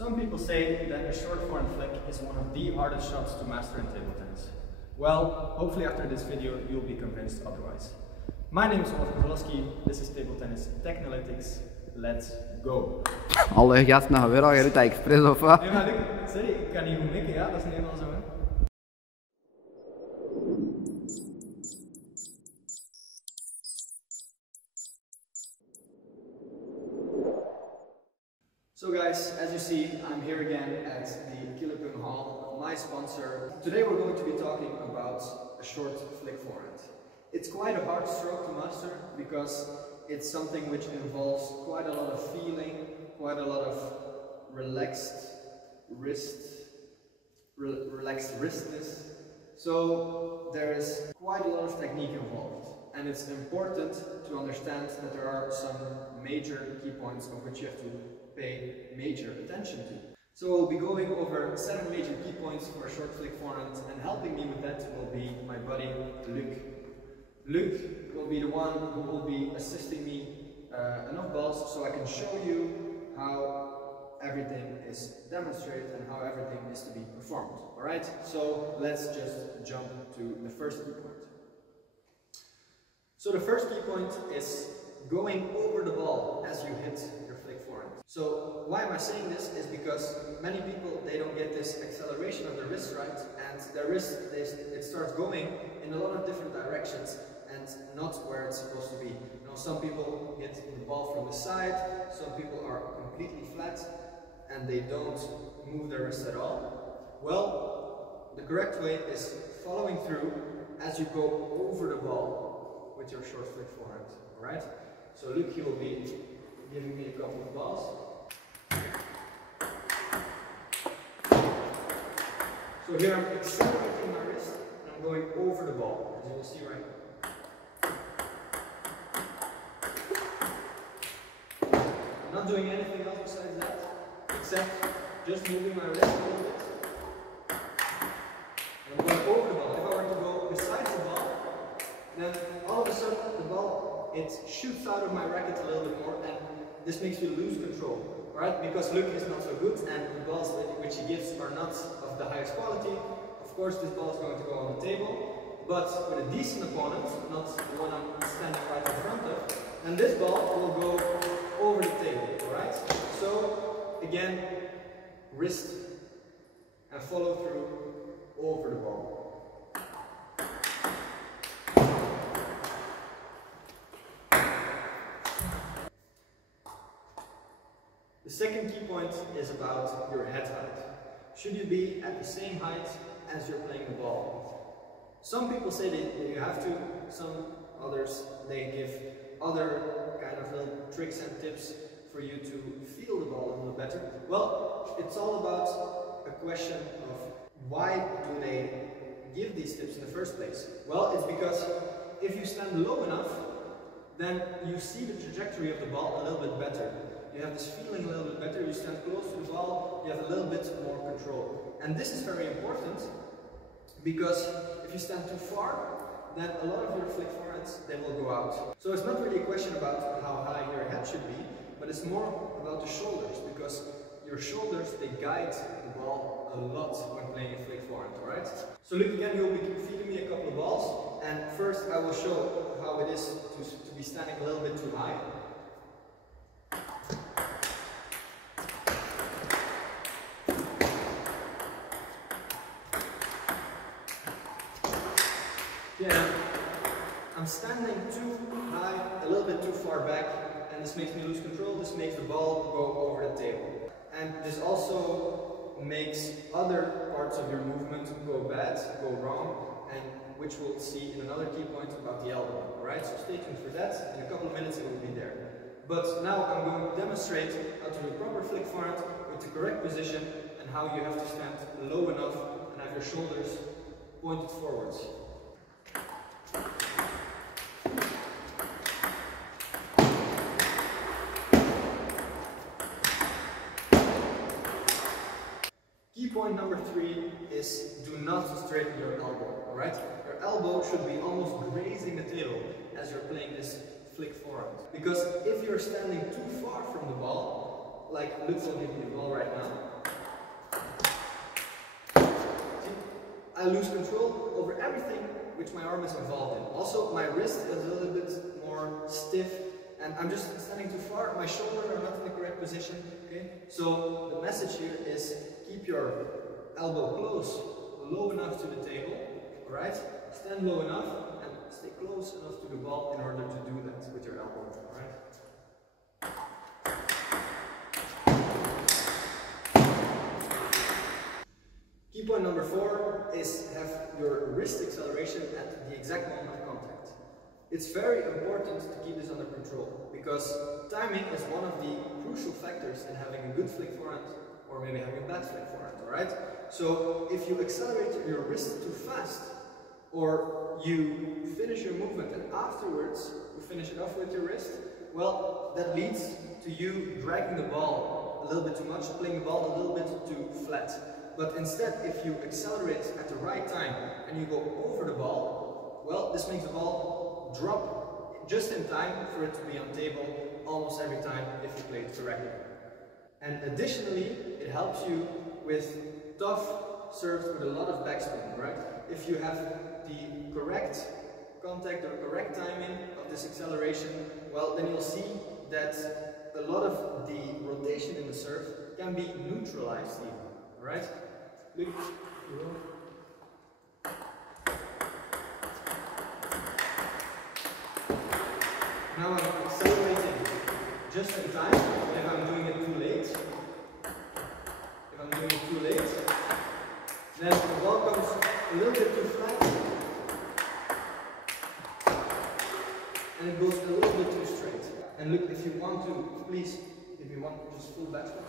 Some people say that a short forehand flick is one of the hardest shots to master in table tennis. Well, hopefully after this video you'll be convinced otherwise. My name is Olaf Kozlowski, this is Table Tennis Technalytics. Let's go! Alle gasten gaan weer al uit de expres of wat? Nee maar Luc, sorry, ik kan niet goed mikken, ja, dat is niet helemaal zo hè. So guys, as you see, I'm here again at the Kilipung Hall, my sponsor. Today we're going to be talking about a short flick forehand. It's quite a hard stroke to master because it's something which involves quite a lot of feeling, quite a lot of relaxed wristness. So there is quite a lot of technique involved. And it's important to understand that there are some major key points of which you have to pay major attention to. So we'll be going over 7 major key points for a short flick forehand, and helping me with that will be my buddy Luc. Luc will be the one who will be assisting me enough balls so I can show you how everything is demonstrated and how everything is to be performed. Alright, so let's just jump to the first key point. So the first key point is going over the ball as you hit your flick forehand. So why am I saying this is because many people, they don't get this acceleration of the wrist right, and their wrist, it starts going in a lot of different directions and not where it's supposed to be. You know, some people hit the ball from the side, some people are completely flat and they don't move their wrist at all. Well, the correct way is following through as you go over the ball with your short flick forehand, alright? So Luc, he will be giving me a couple of balls. So here I'm accelerating my wrist and I'm going over the ball, as you will see right now. I'm not doing anything else besides that, except just moving my wrist a little bit. And I'm going over the ball. If I were to go beside the ball, then all of a sudden the ball, it shoots out of my racket a little bit more, and this makes me lose control. Alright, because Luc is not so good and the balls which he gives are not of the highest quality. Of course this ball is going to go on the table, but with a decent opponent, not the one I'm standing right in front of, then this ball will go over the table. Alright, so again, wrist and follow through over the ball. The second key point is about your head height. Should you be at the same height as you're playing the ball? Some people say that you have to, some others, they give other kind of little tricks and tips for you to feel the ball a little better. Well, it's all about a question of why do they give these tips in the first place? Well, it's because if you stand low enough, then you see the trajectory of the ball a little bit better. You have this feeling a little bit better, you stand close to the ball, you have a little bit more control. And this is very important because if you stand too far, then a lot of your flick forehands, they will go out. So it's not really a question about how high your head should be, but it's more about the shoulders, because your shoulders, they guide the ball a lot when playing a flick forehand, alright? So Luc, again, you'll be feeding me a couple of balls, and first I will show how it is to be standing a little bit too high. Yeah, I'm standing too high, a little bit too far back, and this makes me lose control, this makes the ball go over the table. And this also makes other parts of your movement go bad, go wrong, and which we'll see in another key point about the elbow. Alright, so stay tuned for that, in a couple of minutes it will be there. But now I'm going to demonstrate how to do a proper flick forehand with the correct position and how you have to stand low enough and have your shoulders pointed forwards. Key point number 3 is do not straighten your elbow, alright? Your elbow should be almost grazing the table as you're playing this flick forehand. Because if you're standing too far from the ball, like Luke will give me the ball right now. See, I lose control over everything which my arm is involved in. Also, my wrist is a little bit more stiff, and I'm just standing too far. My shoulders are not in the correct position. Okay, so the message here is keep your elbow close, low enough to the table. All right, stand low enough and stay close enough to the ball in order to do that with your elbow. All right. Key point number 4 is have your wrist acceleration at the exact moment of contact. It's very important to keep this under control because timing is one of the crucial factors in having a good flick forehand or maybe having a bad flick forehand, alright? So if you accelerate your wrist too fast or you finish your movement and afterwards you finish it off with your wrist, well, that leads to you dragging the ball a little bit too much, playing the ball a little bit too flat. But instead, if you accelerate at the right time and you go over the ball, well, this makes the ball drop just in time for it to be on table almost every time if you play it correctly. And additionally, it helps you with tough serves with a lot of backspin, right? If you have the correct contact or correct timing of this acceleration, well, then you'll see that a lot of the rotation in the serve can be neutralized even. Alright? Look. Now I'm accelerating just in time. If I'm doing it too late, then the ball comes a little bit too flat and it goes a little bit too straight. And look, if you want to, please, if you want just full backspin,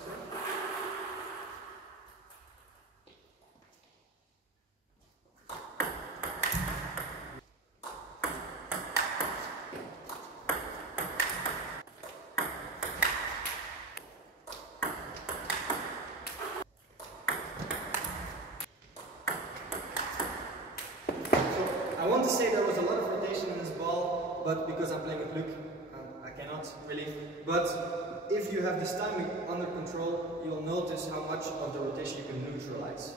I want to say there was a lot of rotation in this ball, but because I'm playing with Luke, I cannot really. But if you have this timing under control, you'll notice how much of the rotation you can neutralize.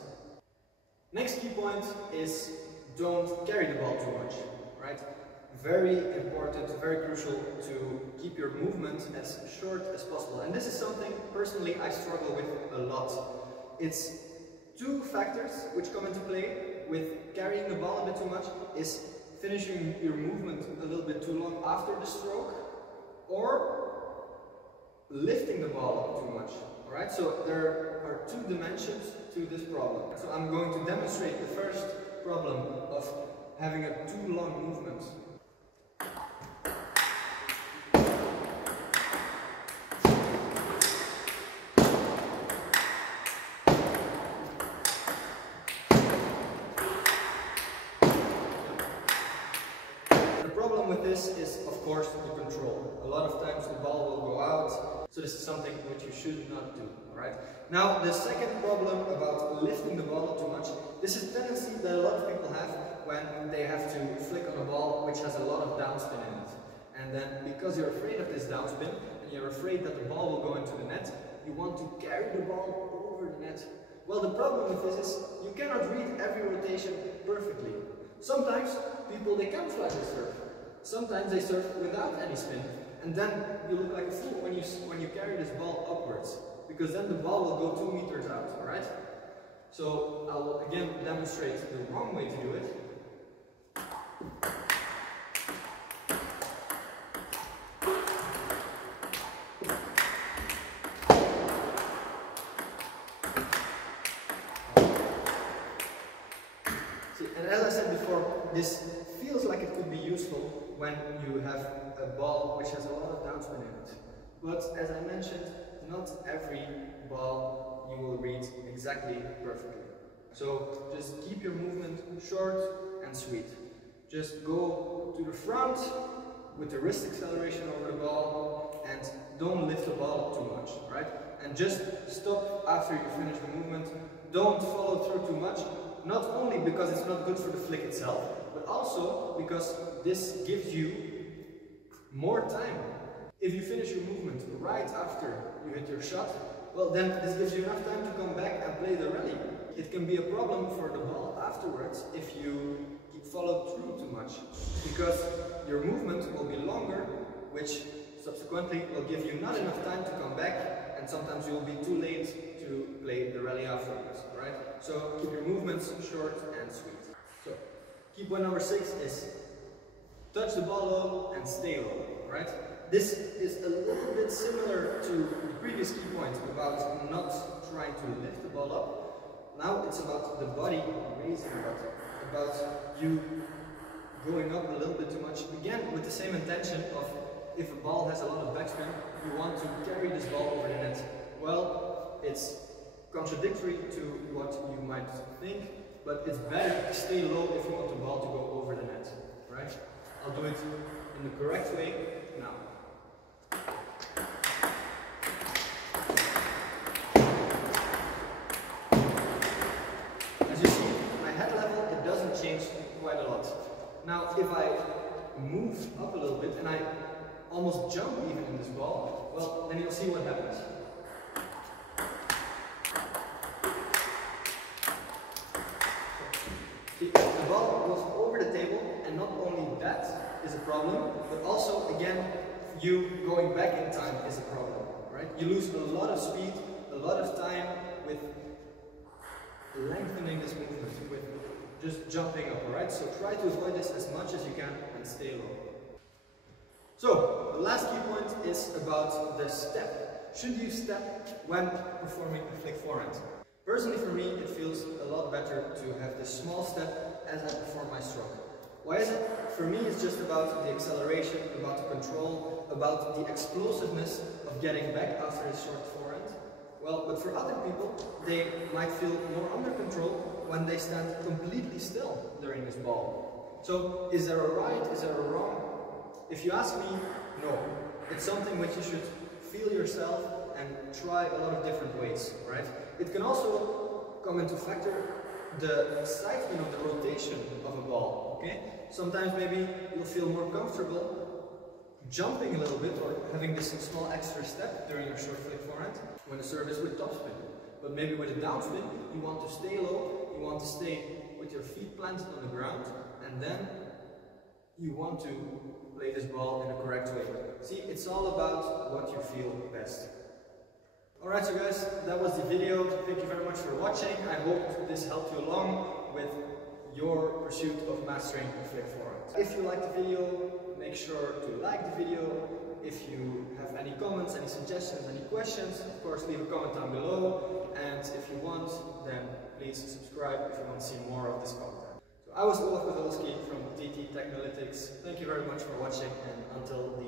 Next key point is don't carry the ball too much, right? Very important, very crucial to keep your movement as short as possible. And this is something personally I struggle with a lot. It's two factors which come into play with carrying the ball a bit too much is finishing your movement a little bit too long after the stroke or lifting the ball too much. Alright, so there are two dimensions to this problem. So I'm going to demonstrate the first problem of having a too long movement. With this is, of course, the control. A lot of times the ball will go out, so this is something which you should not do. Alright? Now, the second problem about lifting the ball too much, this is a tendency that a lot of people have when they have to flick on a ball which has a lot of downspin in it. And then, because you're afraid of this downspin, and you're afraid that the ball will go into the net, you want to carry the ball over the net. Well, the problem with this is, you cannot read every rotation perfectly. Sometimes, people, they camouflage their serve. Sometimes they serve without any spin, and then you look like a fool when you carry this ball upwards, because then the ball will go 2 meters out, alright? So I will again demonstrate the wrong way to do it. See, and as I said before, this feels like it could be useful when you have a ball which has a lot of downspin in it. But as I mentioned, not every ball you will read exactly perfectly. So just keep your movement short and sweet. Just go to the front with the wrist acceleration over the ball and don't lift the ball too much, right? And just stop after you finish the movement. Don't follow through too much, not only because it's not good for the flick itself, but also because this gives you more time. If you finish your movement right after you hit your shot, well then this gives you enough time to come back and play the rally. It can be a problem for the ball afterwards if you follow through too much, because your movement will be longer, which subsequently will give you not enough time to come back, and sometimes you will be too late to play the rally afterwards, right? So keep your movements short and sweet. So key point number 6 is touch the ball low and stay low, right? This is a little bit similar to the previous key point about not trying to lift the ball up. Now it's about the body raising about you going up a little bit too much. Again, with the same intention of if a ball has a lot of backspin, you want to carry this ball over the net. Well, it's contradictory to what you might think, but it's better to stay low if you want the ball to go over the net, right? I'll do it in the correct way now. As you see, my head level, it doesn't change quite a lot. Now, if I move up a little bit and I almost jump even in this ball, well, then you'll see what happens. The ball goes over the table, and not only that is a problem, but also, again, you going back in time is a problem, right? You lose a lot of speed, a lot of time with lengthening this movement, with just jumping up, alright? So try to avoid this as much as you can and stay low. So, the last key point is about the step. Should you step when performing a flick forehand? Personally, for me, it feels a lot better to have this small step as I perform my stroke. Why is it? For me, it's just about the acceleration, about the control, about the explosiveness of getting back after a short forehand. Well, but for other people, they might feel more under control when they stand completely still during this ball. So, is there a right? Is there a wrong? If you ask me, no. It's something which you should feel yourself and try a lot of different ways, right? It can also come into factor the excitement of the rotation of a ball, okay? Sometimes maybe you'll feel more comfortable jumping a little bit or having this small extra step during your short flick forehand when the serve is with topspin. But maybe with a downspin, you want to stay low, you want to stay with your feet planted on the ground, and then you want to play this ball in the correct way. See, it's all about what you feel best. Alright, so guys, that was the video. Thank you very much for watching. I hope this helped you along with your pursuit of mastering the flick forehand. If you liked the video, make sure to like the video. If you have any comments, any suggestions, any questions, of course leave a comment down below. And if you want, then please subscribe if you want to see more of this content. So I was Olaf Kowalski from TT Technolytics. Thank you very much for watching, and until the